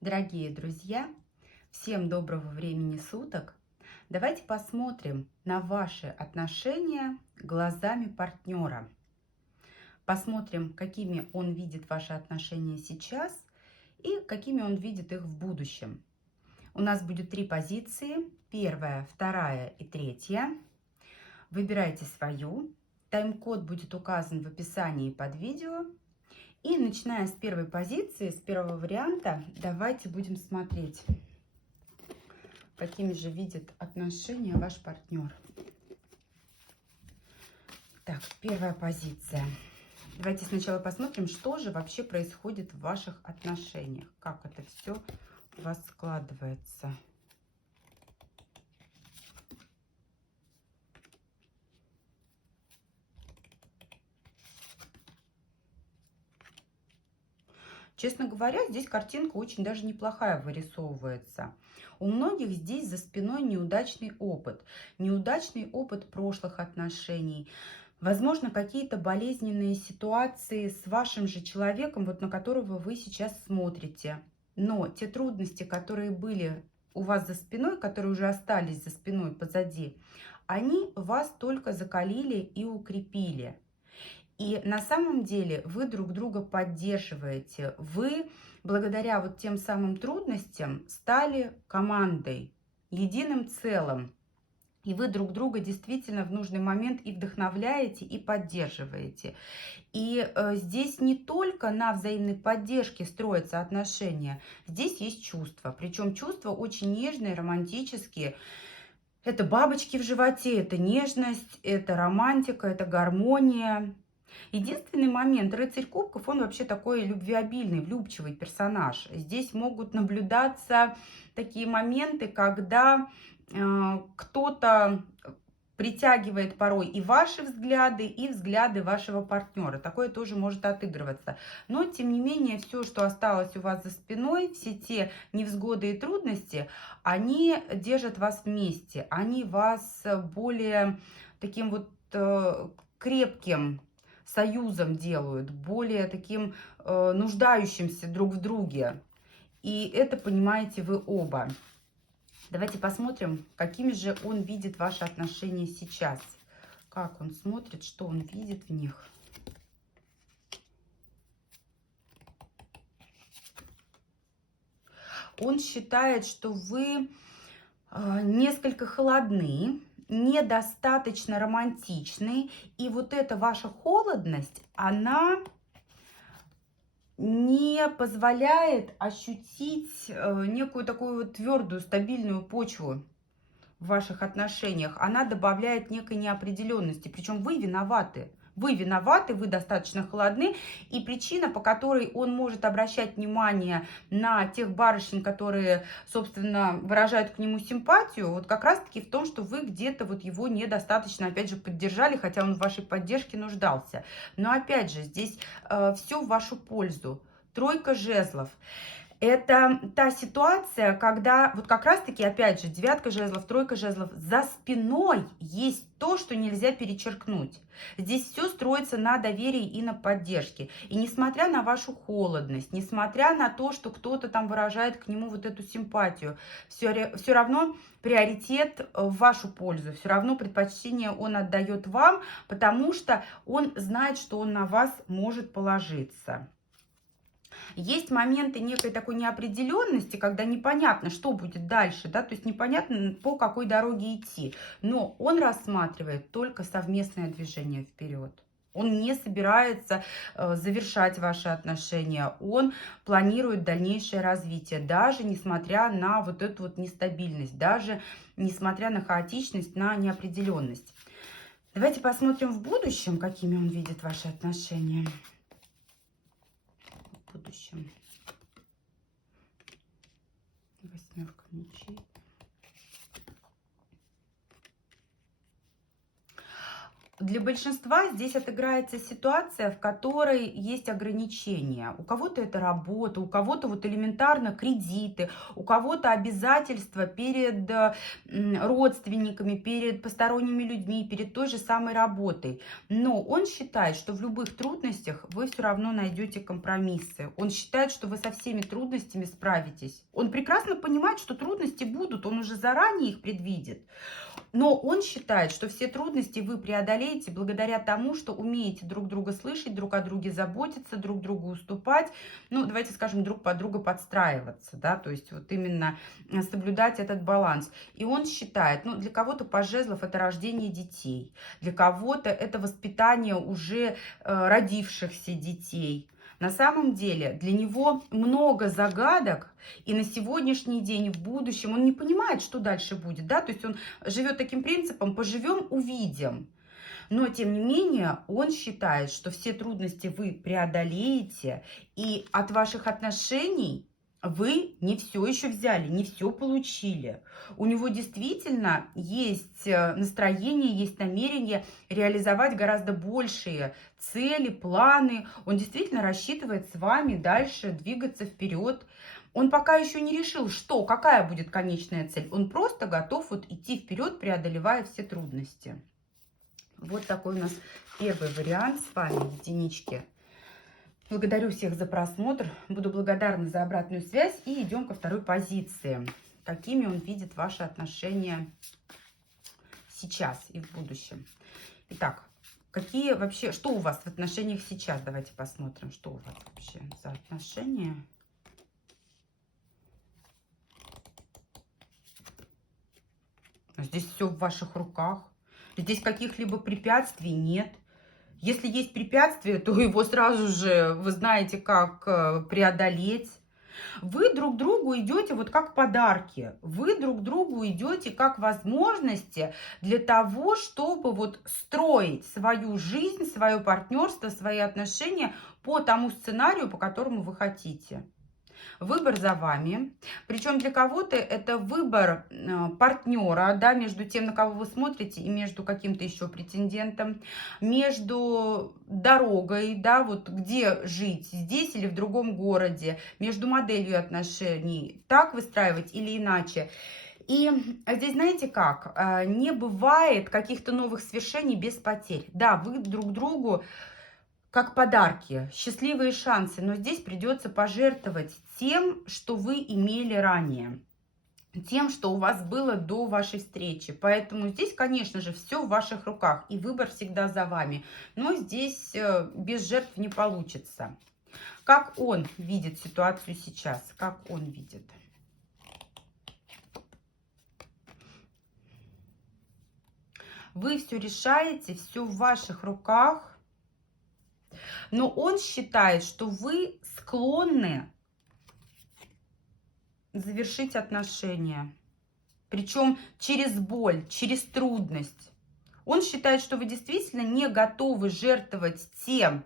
Дорогие друзья, всем доброго времени суток. Давайте посмотрим на ваши отношения глазами партнера. Посмотрим, какими он видит ваши отношения сейчас и какими он видит их в будущем. У нас будет 3 позиции. Первая, вторая и третья. Выбирайте свою. Тайм-код будет указан в описании под видео. И начиная с первой позиции, с первого варианта, давайте будем смотреть, какими же видит отношения ваш партнер. Так, первая позиция. Давайте сначала посмотрим, что же вообще происходит в ваших отношениях, как это все у вас складывается. Честно говоря, здесь картинка очень даже неплохая вырисовывается. У многих здесь за спиной неудачный опыт. Неудачный опыт прошлых отношений. Возможно, какие-то болезненные ситуации с вашим же человеком, вот на которого вы сейчас смотрите. Но те трудности, которые были у вас за спиной, которые уже остались за спиной позади, они вас только закалили и укрепили. И на самом деле вы друг друга поддерживаете. Вы благодаря вот тем самым трудностям стали командой, единым целым. И вы друг друга действительно в нужный момент и вдохновляете, и поддерживаете. И здесь не только на взаимной поддержке строятся отношения, здесь есть чувства. Причем чувства очень нежные, романтические. Это бабочки в животе, это нежность, это романтика, это гармония. Единственный момент, рыцарь кубков, он вообще такой любвеобильный, влюбчивый персонаж. Здесь могут наблюдаться такие моменты, когда кто-то притягивает порой и ваши взгляды, и взгляды вашего партнера. Такое тоже может отыгрываться. Но, тем не менее, все, что осталось у вас за спиной, все те невзгоды и трудности, они держат вас вместе. Они вас более таким вот крепким союзом делают, более таким нуждающимся друг в друге. И это понимаете вы оба. Давайте посмотрим, какими же он видит ваши отношения сейчас. Как он смотрит, что он видит в них. Он считает, что вы несколько холодны, недостаточно романтичны. И вот эта ваша холодность, она не позволяет ощутить некую такую твердую, стабильную почву в ваших отношениях. Она добавляет некой неопределенности. Причем вы виноваты. Вы виноваты, вы достаточно холодны. И причина, по которой он может обращать внимание на тех барышень, которые, собственно, выражают к нему симпатию, вот как раз-таки в том, что вы где-то вот его недостаточно, опять же, поддержали, хотя он в вашей поддержке нуждался. Но, опять же, здесь все в вашу пользу. Тройка жезлов. Это та ситуация, когда вот как раз-таки, опять же, девятка жезлов, тройка жезлов, за спиной есть то, что нельзя перечеркнуть. Здесь все строится на доверии и на поддержке. И несмотря на вашу холодность, несмотря на то, что кто-то там выражает к нему вот эту симпатию, все равно приоритет в вашу пользу, все равно предпочтение он отдает вам, потому что он знает, что он на вас может положиться. Есть моменты некой такой неопределенности, когда непонятно, что будет дальше, да, то есть непонятно, по какой дороге идти. Но он рассматривает только совместное движение вперед. Он не собирается завершать ваши отношения, он планирует дальнейшее развитие, даже несмотря на вот эту вот нестабильность, даже несмотря на хаотичность, на неопределенность. Давайте посмотрим в будущем, какими он видит ваши отношения. В будущем. Восьмерка мечей. для большинства здесь отыграется ситуация, в которой есть ограничения. У кого-то это работа, у кого-то вот элементарно кредиты, у кого-то обязательства перед родственниками, перед посторонними людьми, перед той же самой работой. Но он считает, что в любых трудностях вы все равно найдете компромиссы. Он считает, что вы со всеми трудностями справитесь. Он прекрасно понимает, что трудности будут, он уже заранее их предвидит. Но он считает, что все трудности вы преодолеете благодаря тому, что умеете друг друга слышать, друг о друге заботиться, друг другу уступать. Ну, давайте скажем, друг под друга подстраиваться, да, то есть вот именно соблюдать этот баланс. И он считает, ну, для кого-то по жезлов это рождение детей, для кого-то это воспитание уже родившихся детей. На самом деле для него много загадок, и на сегодняшний день, в будущем он не понимает, что дальше будет, да, то есть он живет таким принципом «поживем, увидим». Но, тем не менее, он считает, что все трудности вы преодолеете, и от ваших отношений вы не все еще взяли, не все получили. У него действительно есть настроение, есть намерение реализовать гораздо большие цели, планы. Он действительно рассчитывает с вами дальше двигаться вперед. Он пока еще не решил, что, какая будет конечная цель. Он просто готов вот идти вперед, преодолевая все трудности. Вот такой у нас первый вариант с вами, единички. Благодарю всех за просмотр. Буду благодарна за обратную связь. И идем ко второй позиции. Какими он видит ваши отношения сейчас и в будущем. Итак, какие вообще, что у вас в отношениях сейчас? Давайте посмотрим, что у вас вообще за отношения. Здесь все в ваших руках. Здесь каких-либо препятствий нет. Если есть препятствие, то его сразу же вы знаете, как преодолеть. Вы друг другу идете вот как подарки. Вы друг другу идете как возможности для того, чтобы вот строить свою жизнь, свое партнерство, свои отношения по тому сценарию, по которому вы хотите. Выбор за вами. Причем для кого-то это выбор партнера, да, между тем, на кого вы смотрите, и между каким-то еще претендентом, между дорогой, да, вот где жить, здесь или в другом городе, между моделью отношений, так выстраивать или иначе. И здесь, знаете как, не бывает каких-то новых свершений без потерь. Да, вы друг другу как подарки, счастливые шансы, но здесь придется пожертвовать тем, что вы имели ранее, тем, что у вас было до вашей встречи. Поэтому здесь, конечно же, все в ваших руках, и выбор всегда за вами. Но здесь без жертв не получится. Как он видит ситуацию сейчас? Как он видит? Вы все решаете, все в ваших руках. Но он считает, что вы склонны завершить отношения. Причем через боль, через трудность. Он считает, что вы действительно не готовы жертвовать тем,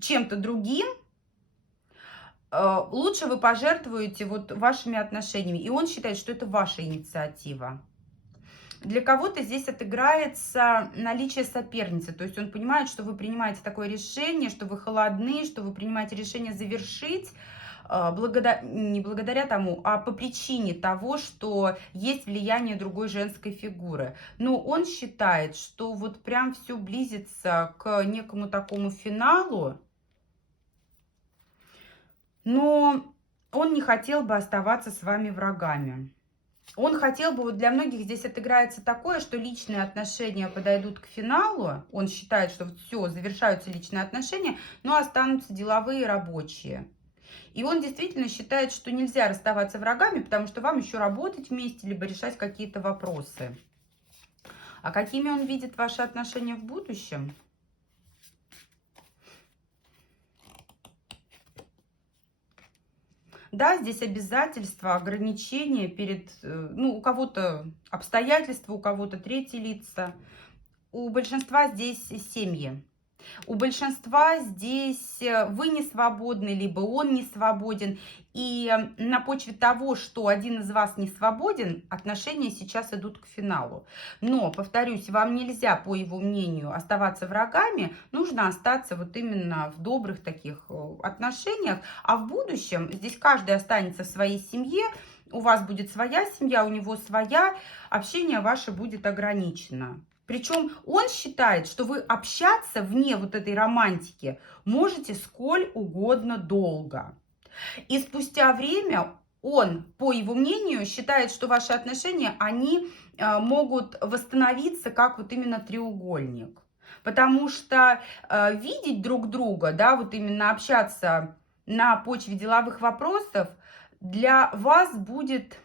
чем-то другим. Лучше вы пожертвуете вот вашими отношениями. И он считает, что это ваша инициатива. Для кого-то здесь отыграется наличие соперницы. То есть он понимает, что вы принимаете такое решение, что вы холодны, что вы принимаете решение завершить не благодаря тому, а по причине того, что есть влияние другой женской фигуры. Но он считает, что вот прям все близится к некому такому финалу, но он не хотел бы оставаться с вами врагами. Он хотел бы, вот для многих здесь отыграется такое, что личные отношения подойдут к финалу. Он считает, что вот все, завершаются личные отношения, но останутся деловые и рабочие. И он действительно считает, что нельзя расставаться врагами, потому что вам еще работать вместе, либо решать какие-то вопросы. А какими он видит ваши отношения в будущем? Да, здесь обязательства, ограничения перед, ну, у кого-то обстоятельства, у кого-то третьи лица. У большинства здесь семьи. У большинства здесь вы не свободны, либо он не свободен. И на почве того, что один из вас не свободен, отношения сейчас идут к финалу. Но, повторюсь, вам нельзя, по его мнению, оставаться врагами. Нужно остаться вот именно в добрых таких отношениях. А в будущем здесь каждый останется в своей семье. У вас будет своя семья, у него своя. Общение ваше будет ограничено. Причем он считает, что вы общаться вне вот этой романтики можете сколь угодно долго. И спустя время он, по его мнению, считает, что ваши отношения, они могут восстановиться как вот именно треугольник. Потому что видеть друг друга, да, вот именно общаться на почве деловых вопросов для вас будет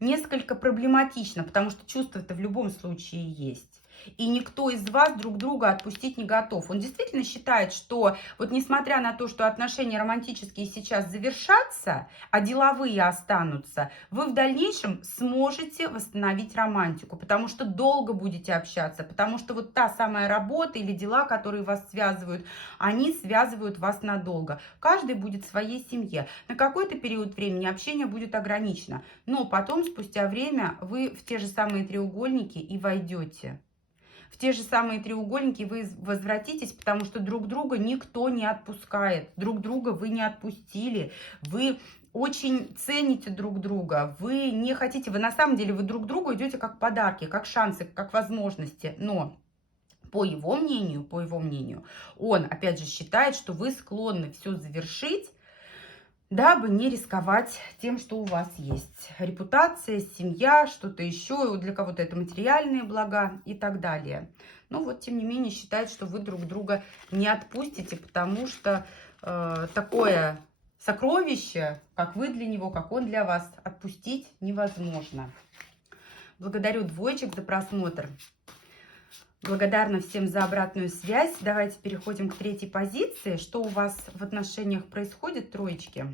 несколько проблематично, потому что чувства-то в любом случае есть. И никто из вас друг друга отпустить не готов. Он действительно считает, что вот несмотря на то, что отношения романтические сейчас завершатся, а деловые останутся, вы в дальнейшем сможете восстановить романтику, потому что долго будете общаться, потому что вот та самая работа или дела, которые вас связывают, они связывают вас надолго. Каждый будет в своей семье. На какой-то период времени общение будет ограничено, но потом, спустя время, вы в те же самые треугольники и войдете. В те же самые треугольники вы возвратитесь, потому что друг друга никто не отпускает. Друг друга вы не отпустили. Вы очень цените друг друга. Вы не хотите, вы на самом деле, вы друг другу идете как подарки, как шансы, как возможности. Но по его мнению, он опять же считает, что вы склонны все завершить, дабы не рисковать тем, что у вас есть. Репутация, семья, что-то еще, для кого-то это материальные блага и так далее. Но вот, тем не менее, считает, что вы друг друга не отпустите, потому что такое сокровище, как вы для него, как он для вас, отпустить невозможно. Благодарю двоечек за просмотр. Благодарна всем за обратную связь. Давайте переходим к третьей позиции. Что у вас в отношениях происходит, троечки?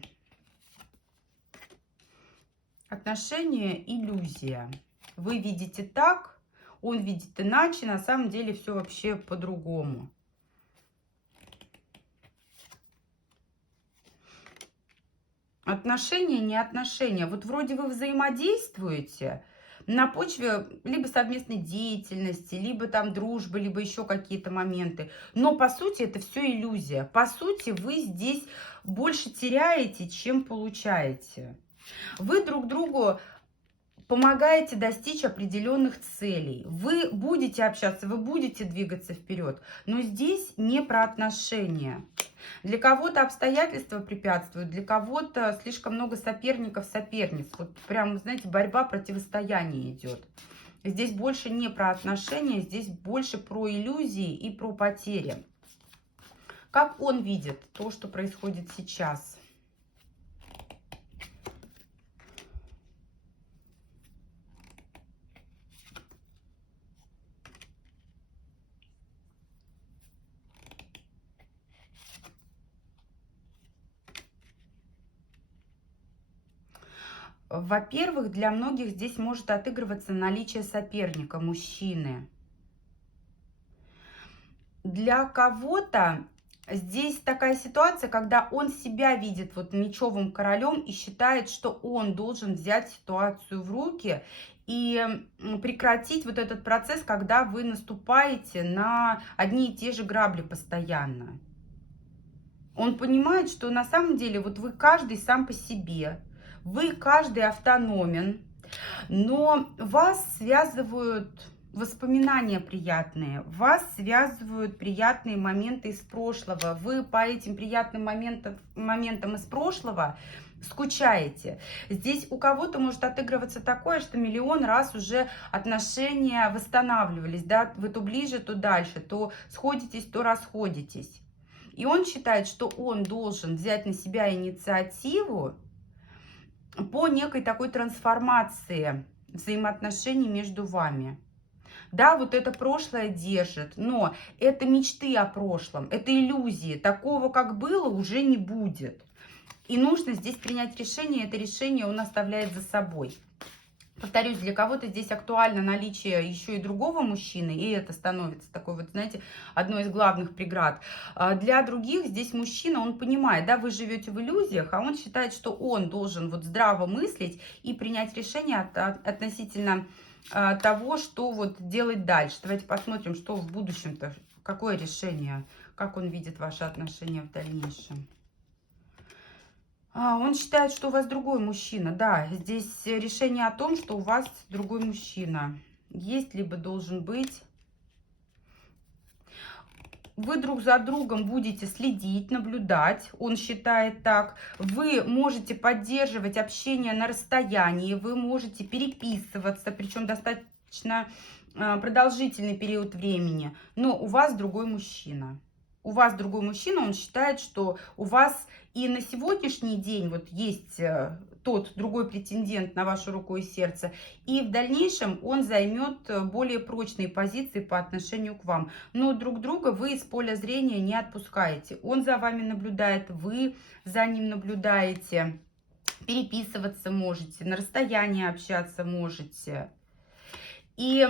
Отношения — иллюзия. Вы видите так, он видит иначе. На самом деле все вообще по-другому. Отношения, не отношения. Вот вроде вы взаимодействуете на почве либо совместной деятельности, либо там дружбы, либо еще какие-то моменты. Но по сути это все иллюзия. По сути вы здесь больше теряете, чем получаете. Вы друг другу помогаете достичь определенных целей. Вы будете общаться, вы будете двигаться вперед. Но здесь не про отношения. Для кого-то обстоятельства препятствуют, для кого-то слишком много соперников, соперниц. Вот прям, знаете, борьба, противостояние идет. Здесь больше не про отношения, здесь больше про иллюзии и про потери. Как он видит то, что происходит сейчас? Во-первых, для многих здесь может отыгрываться наличие соперника, мужчины. Для кого-то здесь такая ситуация, когда он себя видит вот мечевым королем и считает, что он должен взять ситуацию в руки и прекратить вот этот процесс, когда вы наступаете на одни и те же грабли постоянно. Он понимает, что на самом деле вот вы каждый сам по себе. Вы каждый автономен, но вас связывают воспоминания приятные, вас связывают приятные моменты из прошлого. Вы по этим приятным моментам из прошлого скучаете. Здесь у кого-то может отыгрываться такое, что миллион раз уже отношения восстанавливались, да, вы то ближе, то дальше, то сходитесь, то расходитесь. И он считает, что он должен взять на себя инициативу по некой такой трансформации взаимоотношений между вами. Да, вот это прошлое держит, но это мечты о прошлом, это иллюзии. Такого, как было, уже не будет. И нужно здесь принять решение, это решение он оставляет за собой. Повторюсь, для кого-то здесь актуально наличие еще и другого мужчины, и это становится такой вот, знаете, одной из главных преград. Для других здесь мужчина, он понимает, да, вы живете в иллюзиях, а он считает, что он должен вот здраво мыслить и принять решение относительно того, что вот делать дальше. Давайте посмотрим, что в будущем-то, какое решение, как он видит ваши отношения в дальнейшем. Он считает, что у вас другой мужчина. Да, здесь решение о том, что у вас другой мужчина. Есть, либо должен быть. Вы друг за другом будете следить, наблюдать, он считает так. Вы можете поддерживать общение на расстоянии, вы можете переписываться, причем достаточно продолжительный период времени. Но у вас другой мужчина. У вас другой мужчина, он считает, что у вас и на сегодняшний день вот есть тот другой претендент на вашу руку и сердце, и в дальнейшем он займет более прочные позиции по отношению к вам. Но друг друга вы из поля зрения не отпускаете. Он за вами наблюдает, вы за ним наблюдаете, переписываться можете, на расстоянии общаться можете. И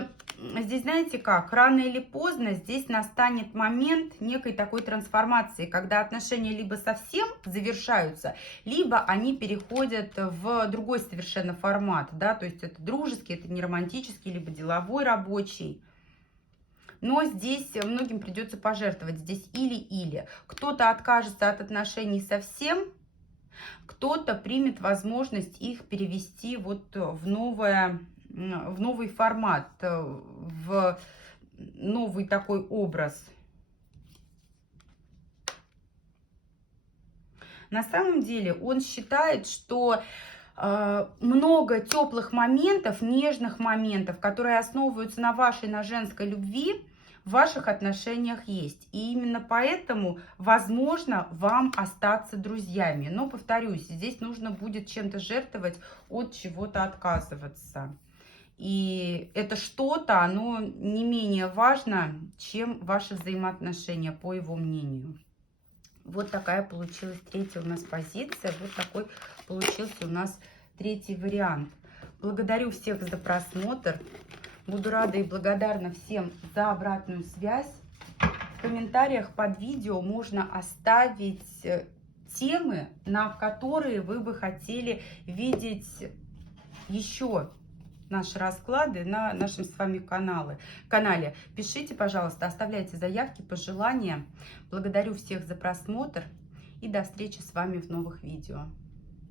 здесь, знаете как, рано или поздно здесь настанет момент некой такой трансформации, когда отношения либо совсем завершаются, либо они переходят в другой совершенно формат, да, то есть это дружеский, это не романтический, либо деловой, рабочий. Но здесь многим придется пожертвовать, здесь или-или. Кто-то откажется от отношений совсем, кто-то примет возможность их перевести вот в новый формат, в новый такой образ. На самом деле он считает, что много теплых моментов, нежных моментов, которые основываются на вашей, на женской любви, в ваших отношениях есть. И именно поэтому, возможно, вам остаться друзьями. Но, повторюсь, здесь нужно будет чем-то жертвовать, от чего-то отказываться. И это что-то, оно не менее важно, чем ваши взаимоотношения, по его мнению. Вот такая получилась третья у нас позиция. Вот такой получился у нас третий вариант. Благодарю всех за просмотр. Буду рада и благодарна всем за обратную связь. В комментариях под видео можно оставить темы, на которые вы бы хотели видеть еще наши расклады на нашем с вами канале. Пишите, пожалуйста, оставляйте заявки, пожелания. Благодарю всех за просмотр и до встречи с вами в новых видео.